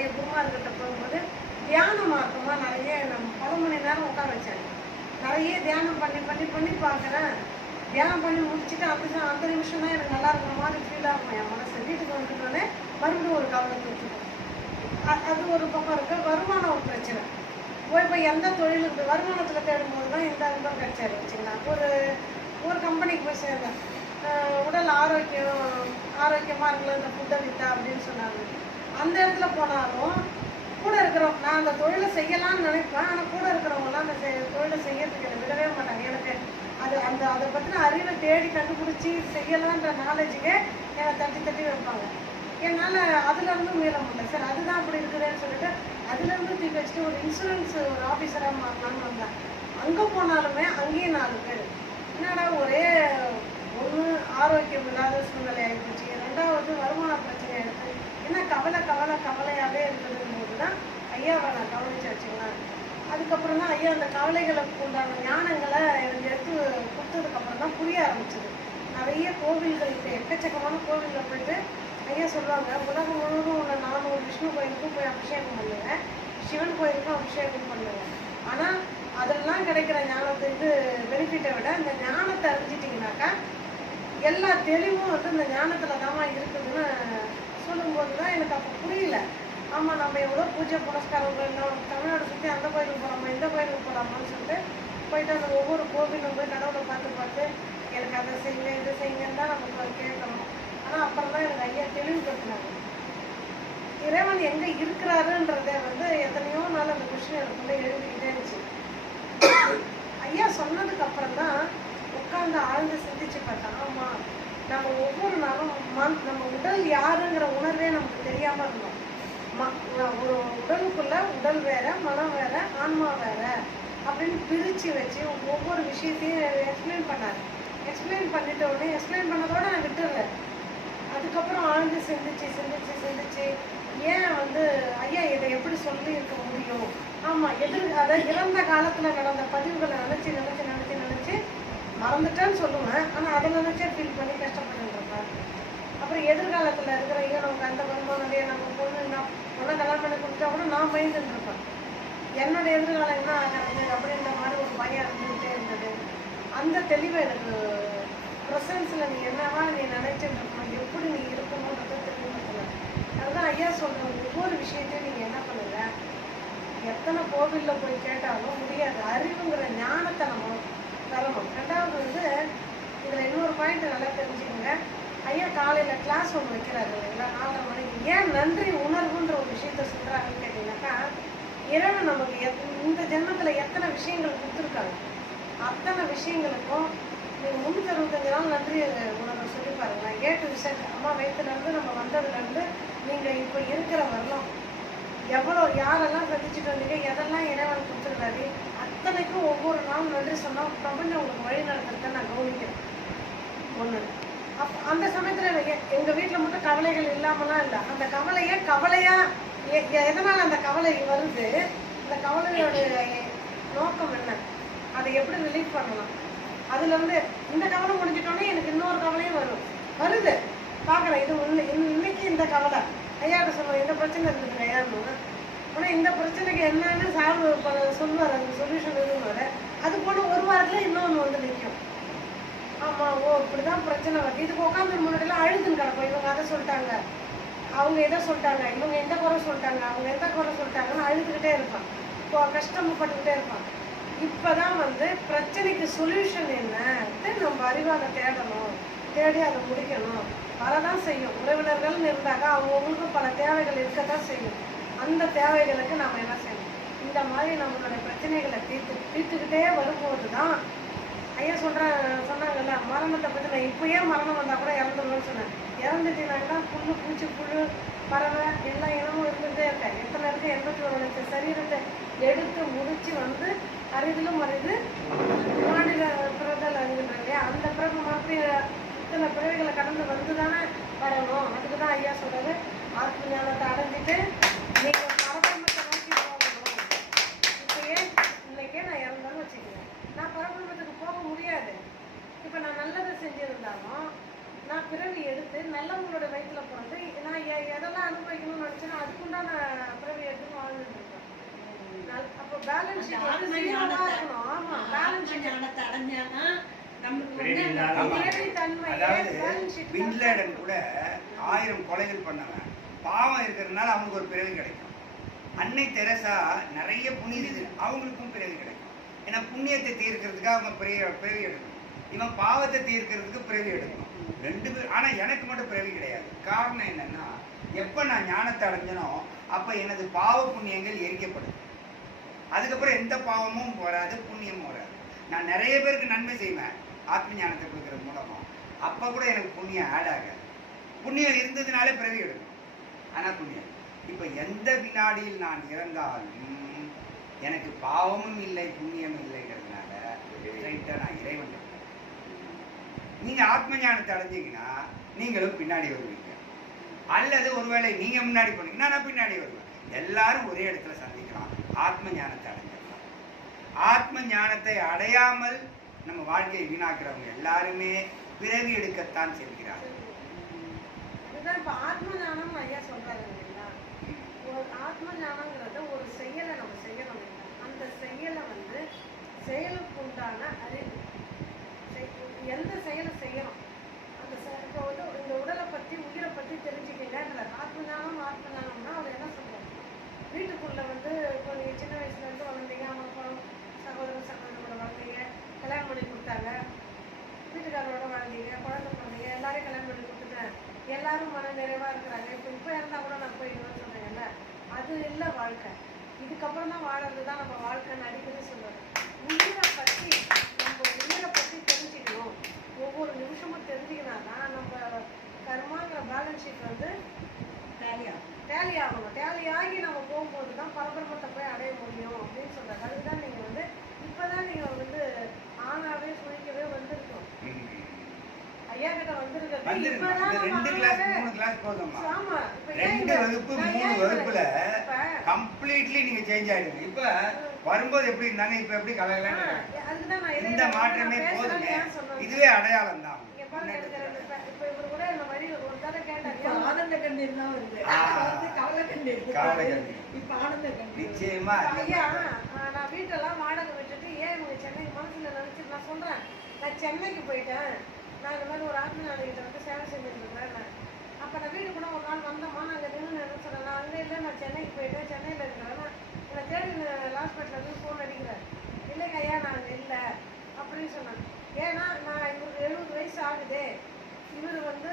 நிறைய குருமார்கிட்ட போகும்போது தியான மார்க்கமாக நிறைய நம்ம பல மணி நேரம் உட்கார வச்சாங்க நிறைய தியானம் பண்ணி பண்ணி பண்ணி பார்க்குறேன். தியானம் பண்ணி முடிச்சுட்டு அந்த அந்த நிமிஷம் தான் எனக்கு நல்லா இருக்கிற மாதிரி ஃபீல் ஆகும். என் மனசு வீட்டுக்கு வந்துட்டோன்னே மறுபடியும் ஒரு கவலை தூக்கிடும். அது ஒரு பக்கம் இருக்க. வருமானம் ஒரு பிரச்சனை. போய் இப்போ எந்த தொழிலுக்கு வருமானத்தில் தேடும்போது தான் இந்த அனுபவம் கிடைச்சாரு? வச்சுக்கலாம் ஒரு ஒரு கம்பெனிக்கு போய் சேர்ந்தேன். உடல் ஆரோக்கியம் ஆரோக்கியமாக இருக்கல இந்த ஃபுட்டை வித்தா அப்படின்னு சொன்னாங்க. அந்த இடத்துல போனாலும் கூட இருக்கிறவங்க நான் அந்த தொழிலை செய்யலாம்னு நினைப்பேன். ஆனால் கூட இருக்கிறவங்களாம் அந்த தொழிலை செய்யறதுக்கு எனக்கு விடவே மாட்டாங்க. எனக்கு அது அந்த அதை பற்றின அறிவை தேடி கண்டுபிடிச்சி செய்யலான்ற நாலேஜுக்கே என்னை தட்டி தட்டி வைப்பாங்க. என்னால் அதுலேருந்து மீள முடியல. சார் அதுதான் அப்படி இருக்குதுன்னு சொல்லிட்டு அதுலேருந்து தூக்கி வச்சுட்டு ஒரு இன்சூரன்ஸ் ஒரு ஆஃபீஸராக மாறலாம்னு வந்தேன். அங்கே போனாலுமே அங்கேயும் நாலு பேர். என்னடா ஒரே ஒன்று ஆரோக்கியம் இல்லாத சூழ்நிலை ஆகிப்போச்சு ரெண்டாவது வருமான பிரச்சனை ஆயிடுச்சு என்ன கவலை கவலை கவலையாகவே இருக்குதுன்னு போது தான் ஐயாவை நான் கவனிச்சு வச்சுக்கலாம் அதுக்கப்புறம் தான் ஐயா அந்த கவலைகளுக்கு உண்டான ஞானங்களை எனக்கு எடுத்து கொடுத்ததுக்கப்புறம் தான் புரிய ஆரம்பிச்சது. நிறைய கோவில்கள் இப்போ எக்கச்சக்கமான கோவிலில் போயிட்டு ஐயா சொல்லுவாங்க உலகம் முழுவதும் உள்ள நானூறு விஷ்ணு கோயிலுக்கும் போய் அபிஷேகம் பண்ணுவேன் சிவன் கோயிலுக்கும் அபிஷேகம் பண்ணுவேன். ஆனால் அதெல்லாம் கிடைக்கிற ஞானத்துக்கு பெனிஃபிட்டை விட இந்த ஞானத்தை அறிஞ்சிட்டிங்கனாக்கா எல்லா தெளிவும் வந்து இந்த ஞானத்தில் தான் இருக்குதுன்னு சொல்லும்போது தான் எனக்கு அப்போ புரியல. ஆமாம் நம்ம எவ்வளோ பூஜை புனஸ்காரம் தமிழ்நாடு சுற்றி அந்த கோயிலுக்கு போகலாமா இந்த கோயிலுக்கு போகலாமான்னு சொல்லிட்டு போயிட்டு அந்த ஒவ்வொரு கோவிலும் போய் கடவுளை பார்த்து பார்த்து எனக்கு அதை செய்யுங்க இதை செய்யுங்கன்னு தான் நம்ம கேட்கணும். ஆனால் அப்புறம் தான் எனக்கு ஐயா தெளிவுபடுத்தினாங்க இறைவன் எங்கே இருக்கிறாருன்றதே வந்து எத்தனையோ நாள் அந்த கொஷின் எனக்குள்ளே எழுதிக்கிட்டே இருந்துச்சு. ஐயா சொன்னதுக்கு அப்புறம் தான் உட்காந்து ஆழ்ந்து சிந்திச்சு பார்த்தேன். ஆமாம் நம்ம ஒவ்வொரு நாளும் மண் நம்ம உடல் யாருங்கிற உணர்வே நமக்கு தெரியாமல் இருந்தோம் ம- ஒரு உடலுக்குள்ள உடல் வேற மனம் வேற ஆன்மா வேற அப்படின்னு பிரித்து வச்சு ஒவ்வொரு விஷயத்தையும் எக்ஸ்பிளைன் பண்ணார். எக்ஸ்பிளைன் பண்ணிட்ட உடனே எக்ஸ்பிளைன் பண்ணதோட நான் விட்டுறேன் அதுக்கப்புறம் ஆழ்ந்து சிந்திச்சு சிந்திச்சு சிந்திச்சு ஏன் வந்து ஐயா இதை எப்படி சொல்லி இருக்க முடியும்? ஆமாம் எதிர் அதாவது இறந்த காலத்தில் நடந்த பதிவுகளை நினச்சி நினச்சி நினச்சி மறந்துட்டேன்னு சொல்லுவேன். ஆனால் அதை நினச்சே ஃபீல் பண்ணி கஷ்டப்பட்டுருப்பேன் அப்புறம் எதிர்காலத்தில் இருக்கிற ஐயோ நமக்கு அந்த வருமானம் நம்ம பொண்ணு என்ன பொண்ணை கல்யாணம் பண்ணி கொடுத்தா கூட நான் பயந்துட்டு இருப்பேன். என்னோட எதிர்காலம் என்ன ஆகிறது அப்படின்ற மாதிரி ஒரு பயம் இருந்துகிட்டே இருந்தது. அந்த தெளிவை எனக்கு ப்ரெசன்ஸில் நீ என்னவா நீ நினைச்சிட்டு இருக்கணும் எப்படி நீ இருக்கணும்ன்றது தெளிவுபடுத்தல. அதுதான் ஐயா சொல்கிற ஒவ்வொரு விஷயத்தையும் நீங்கள் என்ன பண்ணுங்க? எத்தனை கோவிலில் போய் கேட்டாலும் முடியாது. அறிவுங்கிற ஞானத்தை நம்ம தரணும். ரெண்டாவது வந்து இதில் இன்னொரு பாயிண்ட் நல்லா தெரிஞ்சுக்கோங்க. ஐயா காலையில் கிளாஸ் ஒன்று வைக்கிறாரு இல்லைங்களா? நாலரை மணிக்கு ஏன் நன்றி உணர்வுன்ற ஒரு விஷயத்த சொல்கிறாங்கன்னு கேட்டிங்கனாக்கா இறைவன் நமக்கு எத் இந்த ஜென்மத்தில் எத்தனை விஷயங்கள் கொடுத்துருக்காங்க? அத்தனை விஷயங்களுக்கும் நீங்கள் முந்நூற்றி அறுபத்தஞ்சு நாள் நன்றி உணர்வை சொல்லி பாருங்களேன். ஏ டு விசட் அம்மா வயிற்றுலேருந்து நம்ம வந்ததுலேருந்து நீங்கள் இப்போ இருக்கிற வரலாம் எவ்வளோ யாரெல்லாம் சந்திச்சுட்டு வந்தீங்க? எதெல்லாம் இறைவன் கொடுத்துருக்காரு? அத்தனைக்கும் ஒவ்வொரு நாள் நன்றி சொன்னால் பிரபஞ்சம் உங்களுக்கு வழி நடத்துறத நான் கவனிக்கிறேன். ஒன்று அப் அந்த சமயத்தில் எங்கள் வீட்டில் மட்டும் கவலைகள் இல்லாமலாம் இல்லை. அந்த கவலையை கவலையாக எதனால் அந்த கவலை வருது? அந்த கவலையோட நோக்கம் என்ன? அதை எப்படி ரிலீஃப் பண்ணலாம்? அதில் வந்து இந்த கவலை முடிஞ்சிட்டோன்னே எனக்கு இன்னொரு கவலையும் வரும். வருது. பார்க்குறேன் இது இன்னைக்கு இந்த கவலை. ஐயாட்ட சொல்லுவேன் இந்த பிரச்சனை இருந்தது ஐயான்னு ஆனால் இந்த பிரச்சனைக்கு என்னன்னு சால்வ் பண்ண சொல்லுவார் அந்த சொல்யூஷன் இருக்குவார் அது போல ஒரு வாரத்தில் இன்னொன்று வந்து நிற்கும் ஆமாம் ஓ இப்படி தான் பிரச்சனை வருது. இதுக்கு உட்காந்து முன்னாடிலாம் அழுதுன்னு கிடப்போம் இவங்க அதை சொல்லிட்டாங்க. அவங்க எதை சொல்லிட்டாங்க? இவங்க எந்த குறை சொல்லிட்டாங்க. அவங்க எந்த குறை சொல்லிட்டாங்கன்னு அழுதுகிட்டே இருப்பான். இப்போ கஷ்டப்பட்டுக்கிட்டே இருப்பான். இப்போ தான் வந்து பிரச்சனைக்கு சொல்யூஷன் என்னன்ட்டு நம்ம அறிவாக தேடணும். தேடி அதை முடிக்கணும். வரதான் செய்யும். உறவினர்கள்னு இருந்தாக்கா அவங்கவுங்களுக்கும் பல தேவைகள் இருக்கத்தான் செய்யும். அந்த தேவைகளுக்கு நம்ம என்ன செய்யணும்? இந்த மாதிரி நம்மளுடைய பிரச்சனைகளை தீர்த்து தீர்த்துக்கிட்டே வரும்போது தான் ஐயா சொல்கிற சொன்னாங்கல்ல மரணத்தை பற்றி நான் இப்போயே மரணம் வந்தால் கூட இறந்துருவேன்னு சொன்னேன். இறந்துட்டீங்கன்னா புல்லு பூச்சி புழு பறவை எல்லா இனமும் இருந்துகிட்டே இருக்கேன் எத்தனை இருக்குது எண்பத்தி ஒரு லட்சம் சரீரத்தை எடுத்து முடித்து வந்து அரிதிலும் அரிது மாநில பிறதல் அறிகின்ற இல்லையா அந்த பிறகு மாதிரி இத்தனை பிறவைகளை கடந்து வந்து தானே வரணும். அதுக்கு தான் ஐயா சொல்கிறது ஆத்ம ஞானத்தை அடைஞ்சிட்டு நான் போக முடியாது. இப்போ நான் நல்லதை செஞ்சிருந்தாலும் நான் பிறவி எடுத்து நல்லவங்களோட வயிற்றுல பிறந்து நான் எதெல்லாம் அனுபவிக்கணும்னு நினச்சேன்னா நான் பிறவி எடுத்து வாழ்ந்துட்டு அப்போ பேலன்ஸ் ஷீட் ஆமா பேலன்ஸ் ஷீட் அடைஞ்சானா பின்லேடன் கூட ஆயிரம் கொலைகள் பண்ணவன். பாவம் இருக்கிறதுனால அவனுக்கு ஒரு பிறவி கிடைக்கும். அன்னை தெரசா நிறைய புனிதது அவங்களுக்கும் பிறவி கிடைக்கும். ஏன்னா புண்ணியத்தை தீர்க்கிறதுக்கு அவங்க பிறவி பிறவி எடுக்கணும். இவன் பாவத்தை தீர்க்கிறதுக்கு பிறவி எடுக்கணும். ரெண்டு பேர் ஆனால் எனக்கு மட்டும் பிறவி கிடையாது. காரணம் என்னன்னா எப்போ நான் ஞானத்தை அடைஞ்சனோ அப்போ எனது பாவ புண்ணியங்கள் எரிக்கப்படுது அதுக்கப்புறம் எந்த பாவமும் வராது புண்ணியமும் வராது. நான் நிறைய பேருக்கு நன்மை செய்வேன் ஆத்ம ஞானத்தை கொடுக்குற மூலமாக அப்போ கூட எனக்கு புண்ணியம் ஆட் ஆகாது. புண்ணியம் இருந்ததுனாலே பிறவி எடுக்கும். ஆனால் புண்ணியம். இப்போ எந்த வினாடியில் நான் இறந்தாலும் எனக்கு பாவமும் இல்லை புண்ணியமும் இல்லைங்கிறதுனால ஸ்ட்ரைட்டா நான் இறைவன் நீங்க ஆத்ம ஞானத்தை அடைஞ்சீங்கன்னா நீங்களும் பின்னாடி வருவீங்க. அல்லது ஒருவேளை நீங்க முன்னாடி போனீங்கன்னா நான் பின்னாடி வருவேன். எல்லாரும் ஒரே இடத்துல சந்திக்கலாம். ஆத்ம ஞானத்தை அடைஞ்சிடலாம். ஆத்ம ஞானத்தை அடையாமல் நம்ம வாழ்க்கையை வீணாக்குறவங்க எல்லாருமே பிறவி எடுக்கத்தான் செல்கிறார்கள். அதுதான் ஆத்ம ஞானம் ஐயா சொல்றாரு. ஒரு ஆத்ம ஞானங்கிறத ஒரு செயலை நம்ம செய்யணும். அந்த செயலை வந்து செயலுக்கு உண்டான அறிவு. செய்- எந்த செயலை செய்யணும்? அந்த செ- இப்போ வந்து இந்த உடலை பற்றி உயிரை பற்றி தெரிஞ்சுக்கங்கன்ற ஆத்ம ஞானம் ஆத்ம ஞானம்னா அவர் என்ன சொல்றாரு வீட்டுக்குள்ளே வந்து இப்போ நீங்கள் சின்ன வயசுல இருந்து வளர்ந்தீங்க அவங்க அப்புறம் சகோதர சகோதரோட வளர்ந்தீங்க கல்யாணம் பண்ணி கொடுத்தாங்க. வீட்டுக்காரரோட வாழ்ந்தீங்க குழந்தை குழந்தைங்க எல்லாரையும் கல்யாணம் பண்ணி கொடுத்துட்டேன். எல்லாரும் மன நிறைவாக இருக்கிறாங்க. இப்போ இப்போ இருந்தால் கூட நான் போயிடுவேன். அது இல்லை வாழ்க்கை. இதுக்கப்புறம் தான் வாழறது தான் நம்ம வாழ்க்கைன்னு அடிக்கடி சொல்லுவோம் உயிரை பற்றி நம்ம உயிரை பற்றி தெரிஞ்சுக்கணும். ஒவ்வொரு நிமிஷமும் தெரிஞ்சுக்கினா தான் நம்ம கர்மாங்கிற பேலன்ஸ் ஷீட் வந்து டேலியாகும் டேலி ஆகணும். டேலி ஆகி நம்ம போகும்போது தான் பரபரப்பத்தை போய் அடைய முடியும் அப்படின்னு சொல்றாங்க அதுதான் நீங்கள் வந்து இப்பதான் நீங்க வந்து ஆணாவே சுழிக்கவே வந்திருக்கோம் ஐயா கிட்ட வந்திருக்கிறது வந்துருங்க இப்பதான் இந்த நம்ம ரெண்டு கிளாஸ் மூணு கிளாஸ் போதும்மா. ரெண்டு வகுப்பு மூணு வகுப்புல கம்ப்ளீட்லி நீங்க சேஞ்ச் ஆயிடுங்க இப்ப வரும்போது எப்படி இருந்தாங்க இப்ப எப்படி கலகலாம் இந்த மாற்றமே? இதுவே அடையாளம் தான். நிச்சயமா நான் வீட்டெல்லாம் வாடகை விட்டுட்டு ஏன் சென்னைக்கு மனசுல நினைச்சிட்டு நான் சொல்றேன் நான் சென்னைக்கு போயிட்டேன். நான் இந்த மாதிரி ஒரு ஆத்மநாதிகிட்ட வந்து சேவை செஞ்சுட்டு நான் அப்போ நான் வீடு கூட ஒரு நாள் வந்தோமா அங்கே நின்று என்ன சொன்னேன் நான் அங்கே இல்லை நான் சென்னைக்கு போயிட்டேன் சென்னையில் இருக்கிறேன்னா என்னை தேடி ஹாஸ்பிட்டலில் இருந்து ஃபோன் அடிக்கிறார். இல்லைங்க ஐயா நான் இல்லை அப்படின்னு சொன்னேன் ஏன்னா நான் இவருக்கு எழுபது வயசு ஆகுதே. இவர் வந்து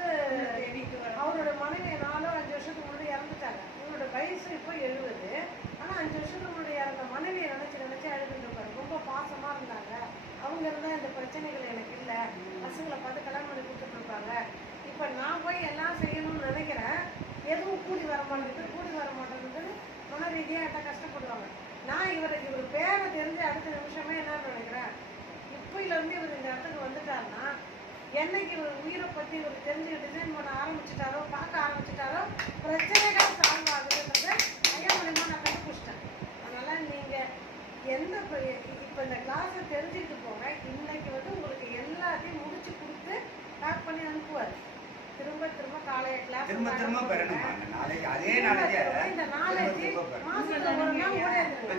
அவரோட மனைவி நாலோ அஞ்சு வருஷத்துக்கு முன்னாடி இறந்துட்டாங்க. இவரோட வயசு இப்போ எழுபது. ஆனால் அஞ்சு வருஷத்துக்கு முன்னாடி இறந்த மனைவியை நினச்சி நினச்சி அழுதுட்டு இருப்பாரு. ரொம்ப பாசமாக இருந்தாங்க. பிரச்சனைகள் எனக்கு இல்லை. பசங்களை பார்த்து கல்யாணம் பண்ணி கொடுத்துட்ருப்பாங்க இப்போ நான் போய் எல்லாம் செய்யணும்னு நினைக்கிறேன். எதுவும் கூடி வர மாட்டேங்குது கூடி வர மாட்டேங்குதுன்னு மன ரீதியாக என்கிட்ட கஷ்டப்படுவாங்க. நான் இவருக்கு இவர் பேரை தெரிஞ்சு அடுத்த நிமிஷமே என்ன நினைக்கிறேன்? இப்போயிலேருந்து இவர் இந்த இடத்துக்கு வந்துட்டாருன்னா என்னைக்கு இவர் உயிரை பற்றி இவர் தெரிஞ்சு டிசைன் பண்ண ஆரம்பிச்சிட்டாரோ பார்க்க ஆரம்பிச்சிட்டாரோ பிரச்சனைகள் சால்வ் ஆகுதுன்றது ஐயா மூலியமா நான் கண்டுபிடிச்சிட்டேன். அதனால் நீங்கள் எந்த இப்போ இந்த கிளாஸை தெரிஞ்சுக்கிட்டு போங்க இன்னைக்கு வந்து உங்களுக்கு எல்லாத்தையும் முடிச்சு கொடுத்து பேக் பண்ணி அனுப்புவார் திரும்ப திரும்ப பெறணுமா? நாளைக்கு அதே நாளைக்கே.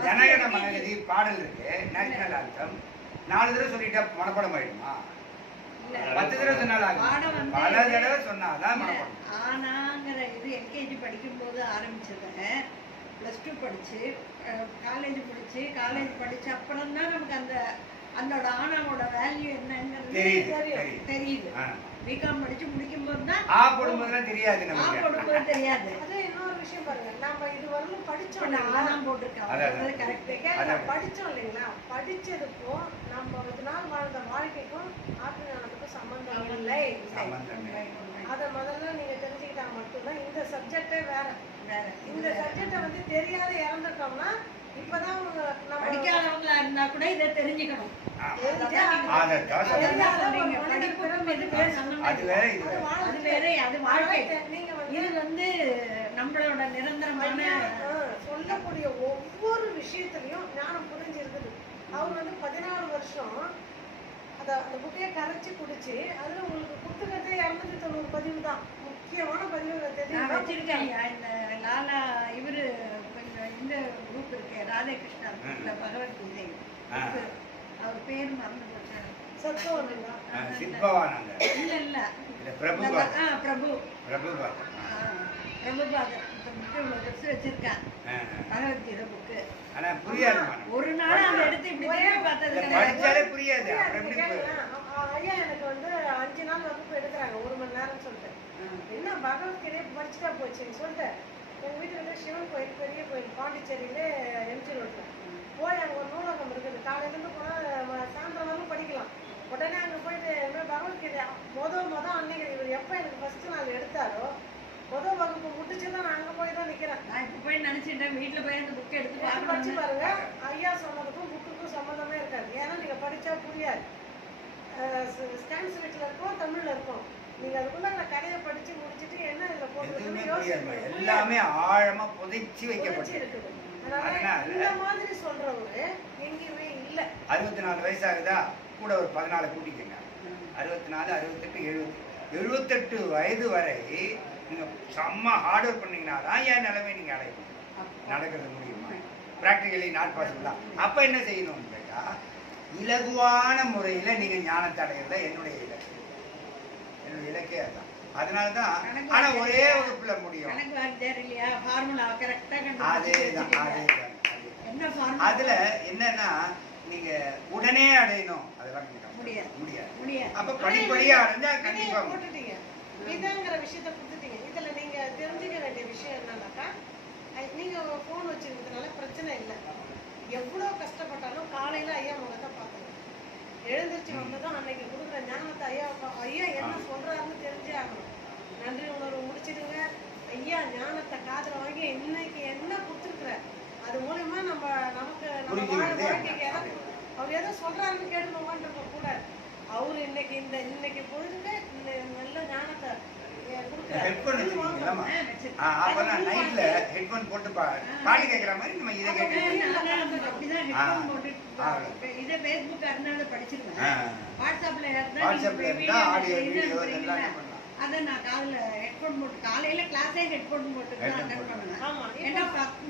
ஜனகண மனகதி பாடல் இருக்கு. நேஷனல் ஆந்தம் நாலு தடவை சொல்லிட்டா மனப்பாடம் ஆயிடுமா. பத்து தடவை சொன்னாலும் பல தடவை சொன்னாதான் மனப்பாடம். ஆனாங்கிற இது எல்கேஜி படிக்கும்போது ஆரம்பிச்சதை. ப்ளஸ் டூ படிச்சு காலேஜ் படிச்சு காலேஜ் படிச்ச அப்புறம் தான் நமக்கு அந்த அந்தோட ஆனாவோட வேல்யூ என்னங்கிறது தெரியுது. பிகாம் படிச்சு முடிக்கும் போது தான் ஆ போடும்போதெல்லாம் தெரியாது ஆ நமக்கு. போடும்போது தெரியாது. அது இன்னொரு விஷயம் பாருங்க. நம்ம இது வரலும் படிச்சோம் நான் போட்டிருக்கேன். அதான், அது. கரெக்ட். படிச்சோம் இல்லைங்களா? படிச்சதுக்கும் நம்ம ஒரு நாள் வாழ்ந்த வாழ்க்கைக்கும் ஆத்ம ஞானத்துக்கும் சம்பந்தம் இல்லை. சம்பந்தம். இல்லை. அதை முதல்ல நீங்க தெரிஞ்சுக்கிட்டா மட்டும்தான் இந்த சப்ஜெக்டே வேற. வேற. இந்த சப்ஜெக்டை வந்து தெரியாத இறந்துட்டோம்னா இப்பதான் அவங்க நம்ம படிக்காதவங்களா இருந்தா கூட இதை தெரிஞ்சுக்கணும். இது வந்து நம்மளோட நிரந்தரமான சொல்லக்கூடிய ஒவ்வொரு விஷயத்துலயும் ஞானம் புரிஞ்சிருக்குது. அவர் வந்து பதினாறு வருஷம் அத அந்த புக்கையை கரைச்சு குடிச்சு அதுல உங்களுக்கு புத்தகத்தை இரநூத்தி தொண்ணூறு பதிவு தான். முக்கியமான தெரியும்? வச்சிருக்கேன் இந்த லாலா இவரு இந்த குரூப் இருக்கு ராஜ ராதே கிருஷ்ணா இருக்குல்ல, பகவத்கீதை அவர் பேர் மறந்து ஆ, சித்பவானந்த இல்ல இல்ல. இல்ல பிரபு. பிரபு பிரபு ஒரு நாள் அதை எடுத்து இப்படி பார்த்தது புரியாது. ஐயா எனக்கு வந்து அஞ்சு நாள் வகுப்பு எடுக்கிறாங்க. ஒரு மணி நேரம் சொல்லிட்டு. என்ன பகவத்கீதை படிச்சுட்டா போச்சுன்னு சொல்லிட்டு எங்க வீட்டுல சிவன் கோயில் பெரிய கோயில் பாண்டிச்சேரியில எம்ஜி ரோட்ல போய் அங்க ஒரு நூலகம் இருக்குது காலையில இருந்து போனா ம- சாயந்தரம் வரலும் படிக்கலாம். உடனே அங்க போயிட்டு இந்த பகவத்கீதை முத முத அன்னைக்கு இவர் எப்ப எனக்கு ஃபர்ஸ்ட் நாள் எடுத்தாரோ முத வகுப்பு முடிச்சுதான் நான் அங்க போய் தான் நிக்கிறேன். நான் இப்ப போய் நினைச்சிட்டேன். வீட்டுல போய் அந்த புக் எடுத்து படிச்சு பாருங்க. ஐயா சொன்னதுக்கும் புக்குக்கும் சம்மந்தமே இருக்காது. ஏன்னா நீங்க படிச்சா புரியாது. ஸ்டான்ஸ் வீட்டில் இருக்கும் தமிழ்ல இருக்கும். அதுக்குள்ள கதையை முடிச்சிட்டு என்ன இதுல எல்லாமே ஆழமா புதைச்சி இருக்குது. அதனால இந்த மாதிரி சொல்றவரு எங்கேயுமே இல்ல. அறுபத்தி நாலு வயசாகுதா? கூட ஒரு பதினாலு கூட்டிக்கங்க. அறுபத்தி நாலு அறுபத்தெட்டு எழுபத்தி எழுபத்தெட்டு வயது வரை நீங்க செம்ம ஹார்ட் ஒர்க் பண்ணீங்கன்னா தான் என் நிலைமை நீங்க அடையணும் நடக்கிறது முடியுமா ப்ராக்டிகலி நாட் பாசிபிள் தான். அப்ப என்ன செய்யணும் கேட்டா இலகுவான முறையில நீங்க ஞானத்தை அடையிறத என்னுடைய இலக்கு. என்னுடைய இலக்கே அதான். அதனால தான் ஆனா ஒரே வகுப்புல முடியும். அதேதான் அதேதான் அதுல என்னன்னா நீங்க உடனே அடையணும். அதெல்லாம் முடியாது. முடியாது. முடியாது. அப்ப படிப்படியா அடைஞ்சா கண்டிப்பா இதாங்கிற விஷயத்த கொடுத்துட்டீங்க. இதுல நீங்க தெரிஞ்சுக்க வேண்டிய விஷயம் என்னன்னாக்கா நீங்க போன் வச்சிருக்கிறதுனால பிரச்சனை இல்லை. எவ்வளவு கஷ்டப்பட்டாலும் காலையில ஐயா முகத்தை பார்த்துங்க எழுந்திருச்சு வந்ததும் அன்னைக்கு கொடுக்குற ஞானத்தை ஐயா ஐயா என்ன சொல்றாருன்னு தெரிஞ்சே ஆகணும். நன்றி உணர்வு முடிச்சிடுங்க. ஐயா ஞானத்தை காதுல வாங்கி இன்னைக்கு என்ன கொடுத்துருக்குற அது மூலயமா நம்ம நமக்கு நம்ம வாழ்க்கைக்கு அதான். எதை அவர் ஏதோ சொல்றாருன்னு கேட்டுக்கோமான்னு இருக்க கூடாது அவர் இன்னைக்கு இந்த இன்னைக்கு பொழுதுக்கு இந்த நல்ல ஞானத்தை நைட்ல போட்டு பாட்டு கேட்குற மாதிரி நம்ம இதை கேட்கணும் இதை Facebook அதனால படிச்சிருவேன். வாட்ஸ்அப்ல வாட்ஸ்அப்ல இருந்தா ஆடியோ வீடியோ பண்ணலாம். அதை நான் காதுல ஹெட்ஃபோன் போட்டு காலையில கிளாஸே ஹெட்ஃபோன் போட்டு தான் அட்டன். பண்ணுவேன் ஆமா. ஏன்னா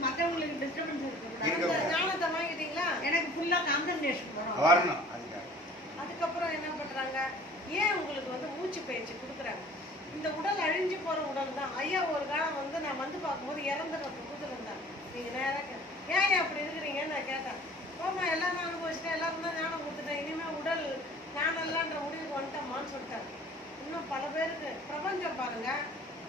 மத்தவங்களுக்கு டிஸ்டர்பன்ஸ் இருக்க ஞானத்தை வாங்கிட்டீங்களா? எனக்கு ஃபுல்லா கான்சன்ட்ரேஷன் வரும். வரணும் அதுக்கப்புறம் என்ன பண்றாங்க? ஏன் உங்களுக்கு வந்து மூச்சு பயிற்சி கொடுக்குறாங்க? இந்த உடல் அழிஞ்சு போற உடல் தான். ஐயா ஒரு காலம் வந்து நான் வந்து பார்க்கும்போது இறந்துற புகுதுல இருந்தாங்க. நீங்க நேரா கே- ஏன் அப்படி இருக்கிறீங்கன்னு நான் கேட்டேன். ஓமா எல்லாரும் அனுபவிச்சுட்டேன் எல்லாரும் தான் ஞானம் கொடுத்துட்டேன். இனிமே உடல் ஞானம் இல்லைன்ற முடிவுக்கு வந்துட்டோமான்னு சொல்லிட்டாங்க இன்னும் பல பேருக்கு பிரபஞ்சம் பாருங்க.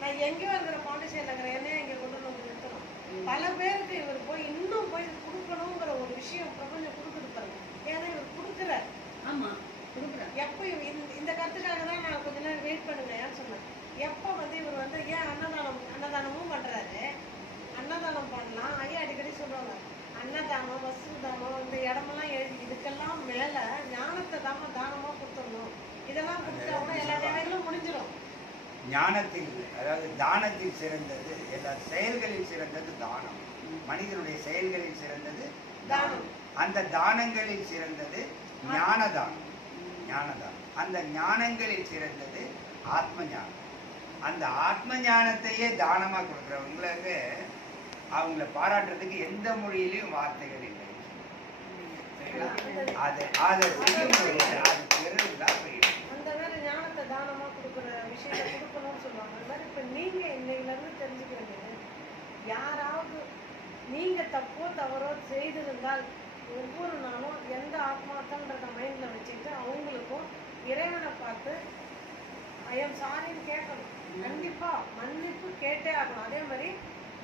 நான் எங்கேயோ இருக்கிற பாண்டிச்சேரியில் இருக்கிற என்னைய இங்கே கொண்டு வந்து நிறுத்தணும். பல பேருக்கு இவர் போய் இன்னும் போய் கொடுக்கணுங்கிற ஒரு விஷயம் பிரபஞ்சம் கொடுக்குது பாருங்க. ஏன்னா இவர் கொடுக்குறாரு. ஆமா கொடுக்குறேன் எப்போ இந்த- கருத்துக்காக தான் நான் கொஞ்ச நேரம் வெயிட் பண்ணுங்கன்னு சொன்னேன். எப்போ வந்து இவர் வந்து ஏன் அன்னதானம் அன்னதானமும் பண்றாரு? அன்னதானம் பண்ணலாம். ஐயா அடிக்கடி சொல்லுவாங்க அன்னதானம் இடமெல்லாம் இதுக்கெல்லாம் மேல ஞானத்தை தாம தானமா கொடுத்துடணும். இதெல்லாம் கொடுத்தா கூட எல்லா வேலைகளும் முடிஞ்சிடும் ஞானத்தில் அதாவது தானத்தில் சிறந்தது எல்லா செயல்களில் சிறந்தது தானம். மனிதனுடைய செயல்களில் சிறந்தது தானம். அந்த தானங்களில் சிறந்தது ஞான தானம் ஞானதானம். அந்த ஞானங்களில் சிறந்தது ஆத்ம ஞானம் அந்த ஆத்ம ஞானத்தையே தானமா கொடுக்குறவங்களுக்கு அவங்கள பாராட்டுறதுக்கு எந்த மொழியிலையும் வார்த்தைகள் இல்லை. அது அதை செய்யும்போது அது பெருதான் புரியும் அந்த மாதிரி ஞானத்தை தானமா கொடுக்குற விஷயத்தை கொடுக்கணும்னு சொல்லுவாங்க அது மாதிரி இப்ப நீங்க இன்னையில இருந்து தெரிஞ்சுக்க வேண்டியது யாராவது நீங்க தப்போ தவறோ செய்திருந்தால் ஒவ்வொரு நாளும் எந்த ஆத்மார்த்தன்றத மைண்ட்ல வச்சுக்கிட்டு அவங்களுக்கும் இறைவனை பார்த்து ஐயம் சாரின்னு கேட்கணும் கண்டிப்பா மன்னிப்பு கேட்டே ஆகணும் அதே மாதிரி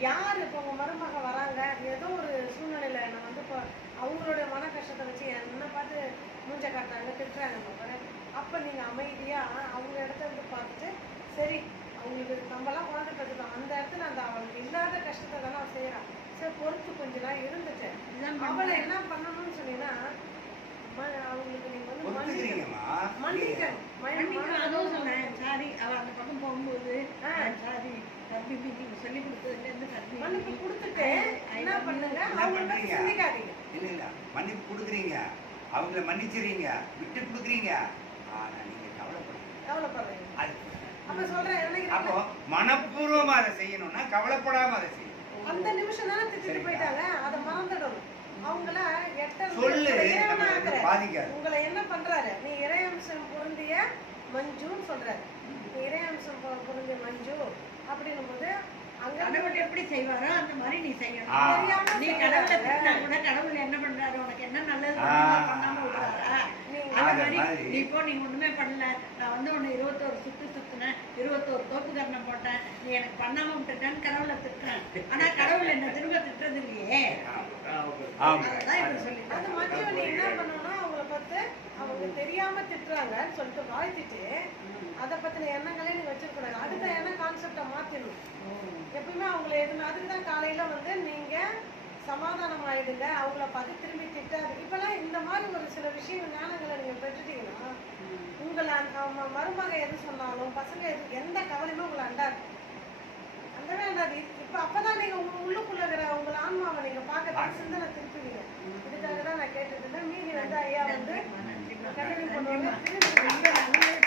யார் இப்போ உங்க மருமக வராங்க? ஏதோ ஒரு சூழ்நிலையில என்னை வந்து இப்போ அவங்களுடைய மன கஷ்டத்தை வச்சு என்ன பார்த்து மூஞ்ச காட்டுறாங்க திட்டுறாங்க பாப்பாரு. அப்ப நீங்க அமைதியா அவங்க இடத்த வந்து பார்த்துட்டு சரி அவங்களுக்கு நம்மலாம் குழந்தை பெற்றுட்டோம் அந்த இடத்துல அந்த அவளுக்கு இல்லாத கஷ்டத்தை தானே அவ செய்யறான் சரி பொறுத்து கொஞ்ச நாள் இருந்துட்டு இதுதான் அவளை. என்ன பண்ணணும்னு சொன்னீங்கன்னா ம- அவங்களுக்கு நீங்க வந்து மன்னிக்கணும் ஒத்துக்கிறீங்கம்மா மன்னிக்கணும் மன்னிக்கணும், அதுவும் சொன்னேன். சாரி அவ அந்த பக்கம் போகும்போது ஆ. சாரி தம்பி நீங்க சொல்லி கொடுத்ததுல இருந்து தம்பி மன்னிப்பு கொடுத்துட்டு என்ன. பண்ணுங்க? சிந்திக்காதீங்க. இல்ல இல்ல. மன்னிப்பு கொடுக்குறீங்க. அவங்கள மன்னிச்சிடுறீங்க. விட்டு கொடுக்குறீங்க. ஆனா நீங்க கவலைப்படுங்க கவலைப்படுறீங்க அது அப்ப அப்போ செய்யணும்னா கவலைப்படாம அதை செய்யணும். அந்த நிமிஷம் தானே திட்டிட்டு? போயிட்டாங்க. அதை மறந்துடணும். அவங்கள எட்ட சொல்லு. பாதிக்காது. உங்களை என்ன பண்றாரு? நீ இறையம்சம் பொருந்திய மஞ்சுன்னு சொல்றாரு. இறையம்சம் பொருந்திய மஞ்சு அப்படின்னும் போது அங்க கடவுள் எப்படி செய்வாரோ அந்த மாதிரி நீ செய்யணும். நீ. கடவுளை திட்டினா கூட கடவுள் என்ன பண்றாரு? உனக்கு என்ன நல்லது பண்ணாம விடுறாரா. நீங்க அந்த மாதிரி. நீ இப்போ நீ ஒண்ணுமே பண்ணல. நான் வந்து உன்னை இருபத்தோரு சுத்து சுத்துனேன். இருபத்தோரு தோப்பு கரணம் போட்டேன். நீ எனக்கு பண்ணாம விட்டுட்டேன்னு கடவுளை திட்டுறேன். ஆனா கடவுள் என்ன திரும்ப திட்டுறது இல்லையே. ஆமா. அதான் அந்த மஞ்சு நீ என்ன பண்ணணும்னா அவங்கள பார்த்து அவங்க தெரியாம திட்டுறாங்கன்னு சொல்லிட்டு வாழ்த்திட்டு அதை பத்தின எண்ணங்களே நீ வச்சிருக்கூடாது அடுத்த எண்ண மாத்திடணும் எப்பவுமே அவங்கள எதுவுமே அதுக்கு தான் காலையில வந்து நீங்க சமாதானம் ஆயிடுங்க அவங்கள பார்த்து திரும்பி திட்டாது இப்பெல்லாம் இந்த மாதிரி ஒரு சில விஷயம் ஞானங்களை நீங்க பெற்றுட்டீங்கன்னா உங்களை மருமக எது சொன்னாலும் பசங்க எது எந்த கவலையுமே உங்களை அண்டாது. அண்டவே அண்டாது. இப்ப அப்பதான் நீங்க உங்க உள்ளுக்குள்ள இருக்கிற உங்களை ஆன்மாவை நீங்க பார்க்க சிந்தனை திருப்புவீங்க. இதுக்காக தான் நான் கேட்டுட்டு இருந்தேன் மீதி வந்து ஐயா வந்து. கண்டினியூ. பண்ணுவாங்க